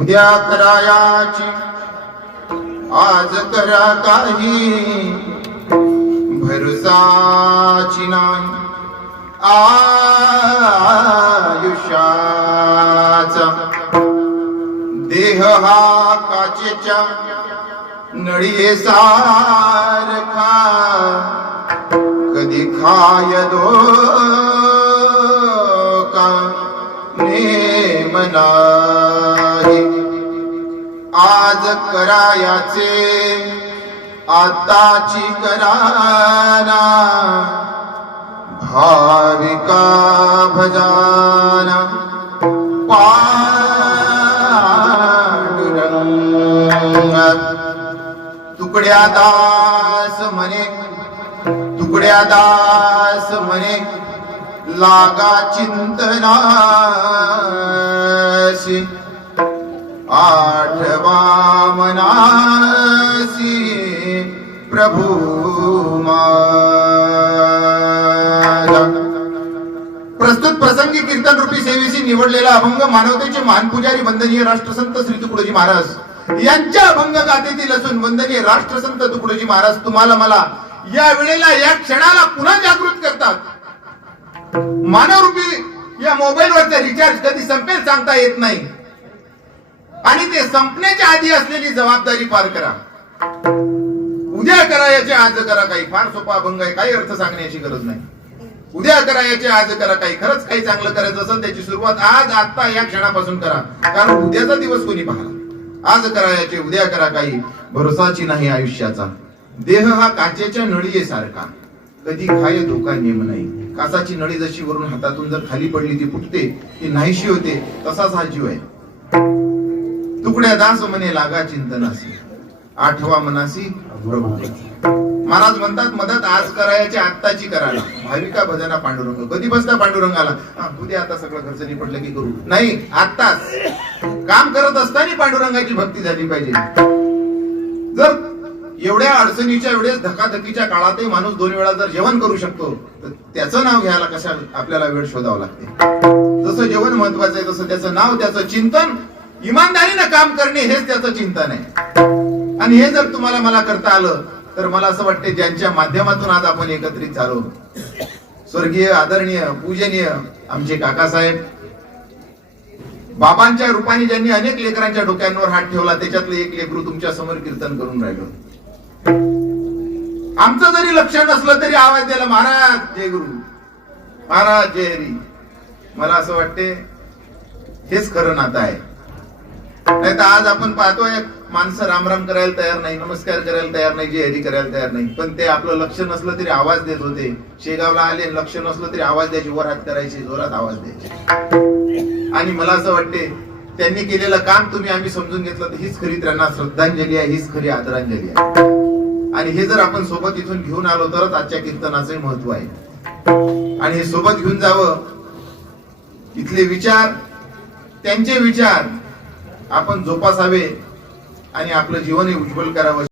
उद्या करायाची आज करा काही. भरसाची नाही आयुष्याचा. देह हा काचेच्या नळीये सारखा. कधी खाय नाही. आज करायाचे आताची कराना. भाविका भजाना. तुकड्या दास म्हणे तुकड्या दास म्हणे. लागा चिंतनासी आठवा मनासी प्रभू प्रस्तुत प्रसंगी कीर्तन रूपी सेवेशी निवडलेला अभंग मानवतेचे मानपुजारी वंदनीय राष्ट्रसंत श्री तुकडोजी महाराज. यांच्या अभंग गाथेतील असून वंदनीय राष्ट्रसंत तुकडोजी महाराज तुम्हाला मला या वेळेला या क्षणाला पुन्हा जागृत करतात. मानवरूपी या मोबाईलवरचा रिचार्ज कधी संपेल सांगता येत नाही. आणि ते संपण्याच्या आधी असलेली जबाबदारी पार करा. उद्या करा याचे आज करा काही. फार सोपा अभंग आहे काही अर्थ सांगण्याची गरज नाही. उद्या करा याचे आज करा काही. खरंच काही चांगलं करायचं असेल त्याची सुरुवात आज आता या क्षणापासून करा. कारण उद्याचा दिवस कोणी पाहला आज करा याचे उद्या करा काही. भरोसाची नाही आयुष्याचा. देह हा काचेच्या नळीये सारखा कधी खाय धोका नेम नाही. कासाची नळी जशी वरून हातातून जर खाली पडली ती फुटते ती नाहीशी होते तसाच हा जीव आहे. तुकड्या दास म्हणे लागा चिंतनासी. आठवा मनासी महाराज म्हणतात मदत आज करायची आत्ताची करायला. भाविका भजना पांडुरंग कधी बसता पांडुरंगाला? हा, उद्या आता सगळं खर्च पडलं की करू. नाही आत्ताच. काम करत असताना पांडुरंगाची भक्ती झाली पाहिजे. जर एवढ्या अडचणीच्या वेळेस धकाधकीच्या काळातही माणूस दोन वेळा जर जेवण करू शकतो तर त्याचं नाव घ्यायला कशा आपल्याला वेळ शोधावा लागते. जसं जेवण महत्वाचं आहे तसं त्याचं नाव त्याचं चिंतन इमानदारीनं काम करणे हेच त्याचं चिंतन आहे. आणि हे जर तुम्हाला मला करता आलं तर मला असं वाटते ज्यांच्या माध्यमातून आज आपण एकत्रित झालो. स्वर्गीय आदरणीय पूजनीय आमचे काकासाहेब बाबांच्या रूपाने ज्यांनी अनेक लेकरांच्या डोक्यांवर हात ठेवला त्याच्यातलं एक लेकरू तुमच्यासमोर कीर्तन करून राहिलो. आमचं जरी लक्ष नसलं तरी आवाज द्यायला महाराज जय गुरु महाराज जय हरी. मला असं वाटते हेच खरं नातं आहे. नाही तर आज आपण पाहतोय माणसं रामराम करायला तयार नाही नमस्कार करायला तयार नाही जय हरी करायला तयार नाही. पण ते आपलं लक्ष नसलं तरी आवाज देत होते. शेगावला आले लक्ष नसलं तरी आवाज द्यायची वर हात करायची जोरात आवाज द्यायचे. आणि मला असं वाटते त्यांनी केलेलं काम तुम्ही आम्ही समजून घेतलं तर हीच खरी त्यांना श्रद्धांजली आहे हीच खरी आदरांजली आहे. आणि हे जर आपण सोबत इथून घेऊन आलो तरच आजच्या कीर्तनाचे महत्त्व आहे. आणि हे सोबत घेऊन जावं इथले विचार त्यांचे विचार आपण जोपासावे आणि आपलं जीवन हे उज्ज्वल करावं.